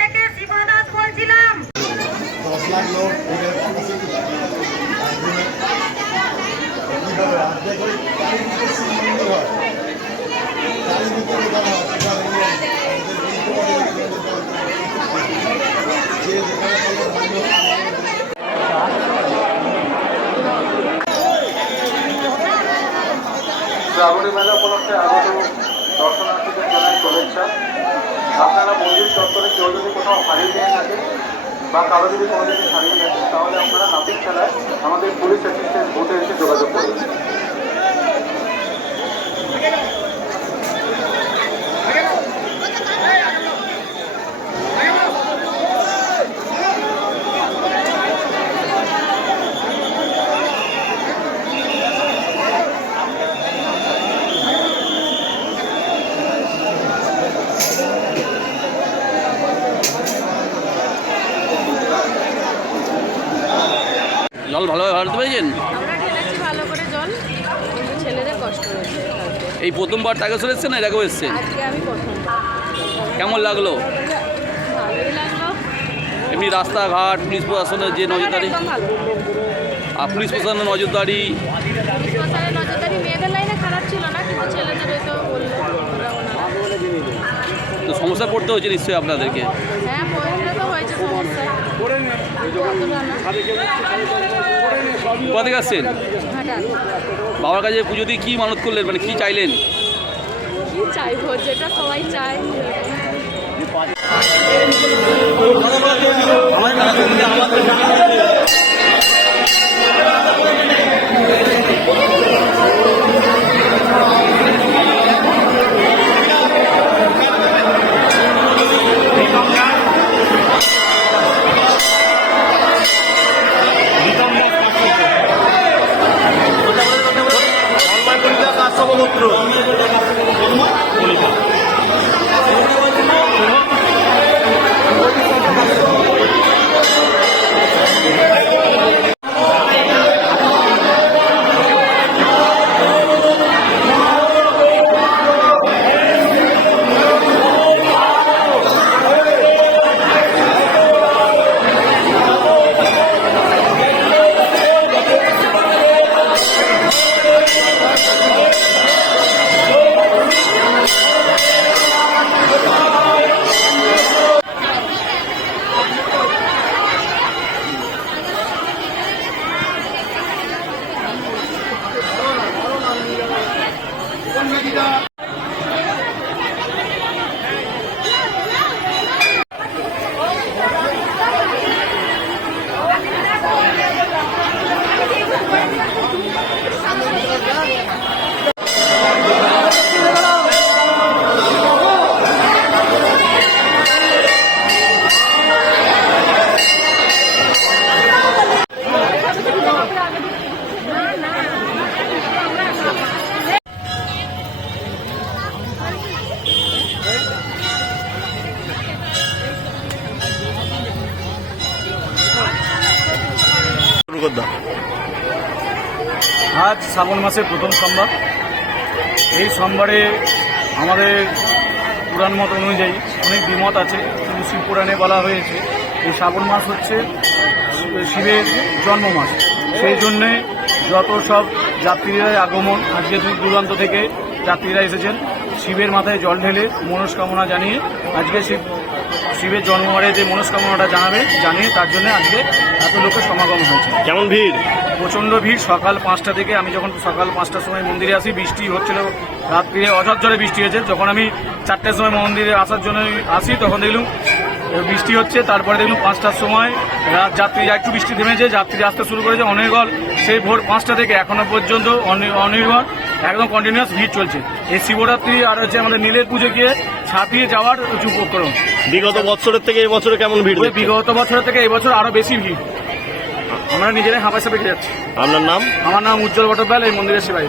থেকে বলছিলাম। দশ লাখ লোক এদের একদিনে কীভাবে হয়। যে শ্রাবণী মেলা উপলক্ষে আগত দর্শনার্থীদের জানাই শুভেচ্ছা। আপনারা মন্দির চত্বরে কেউ যদি কোথাও হারিয়ে নিয়ে থাকেন বা কারও যদি কোনো যদি হারিয়ে থাকেন তাহলে আপনারা নাপিত খেলায় আমাদের পুলিশ জল ভালোভাবে পেরেছেন? ভালো করে জল। কিন্তু ছেলেদের কষ্ট হয়েছে এই প্রথমবার তারকেশ্বর এসছেন না এরকম এসছেন? আজকে আমি প্রথমবার কেমন লাগল? এমনি রাস্তাঘাট পুলিশ প্রশাসনের যে নজরদারি? আর পুলিশ প্রশাসনের নজরদারি? তো সমস্যা পড়তে হচ্ছে নিশ্চয়ই আপনাদেরকে হ্যাঁ পড়লে তো হয়েছে সমস্যা অতটা না কোথা থেকে আসছেন? বাবার কাছে পুজো দিয়ে কী মানত করলেন? মানে কী চাইলেন? যেটা সবাই চায় আজ শ্রাবণ মাসের প্রথম সোমবার। এই সোমবারে আমাদের পুরাণ মত অনুযায়ী অনেক বিমত আছে। কিন্তু শিব পুরাণে বলা হয়েছে এই শ্রাবণ মাস হচ্ছে শিবের জন্ম মাস সেই জন্যে যত সব যাত্রীরা আগমন আজকে দূর দূরান্ত থেকে যাত্রীরা এসেছেন শিবের মাথায় জল ঢেলে মনস্কামনা জানিয়ে আজকে শিব শিবের জন্মবারে যে মনস্কামনাটা জানাবে জানিয়ে তার জন্য আজকে এত লোকের সমাগম হয়েছে। কেমন ভিড়? প্রচণ্ড ভিড়। সকাল পাঁচটা থেকে আমি যখন সকাল পাঁচটার সময় মন্দিরে আসি বৃষ্টি হচ্ছিল রাত্রিরে অঝরঝরে বৃষ্টি হয়েছে। যখন আমি চারটের সময় মন্দিরে আসার জন্য আসি তখন দেখলুম বৃষ্টি হচ্ছে। তারপরে দেখলুম পাঁচটার সময় রাত যাত্রীরা একটু বৃষ্টি থেমেছে যাত্রী আসতে শুরু করেছে অনির্গল। সেই ভোর পাঁচটা থেকে এখনও পর্যন্ত অনি- অনির্গল। একদম কন্টিনিউয়াস ভিড় চলছে। এই শিবরাত্রি আর হচ্ছে আমাদের নীলের পুজো গিয়ে ছাপিয়ে যাওয়ার উপক্রম। বিগত বছরের থেকে এই বছরে কেমন ভিড় বিগত বছরের থেকে এই বছর আরও বেশি ভিড়। আমরা নিজেরাই হাঁপায় সাপে যাচ্ছি। আপনার নাম? আমার নাম উজ্জ্বল ভট্টপাল এই মন্দিরের সেবাই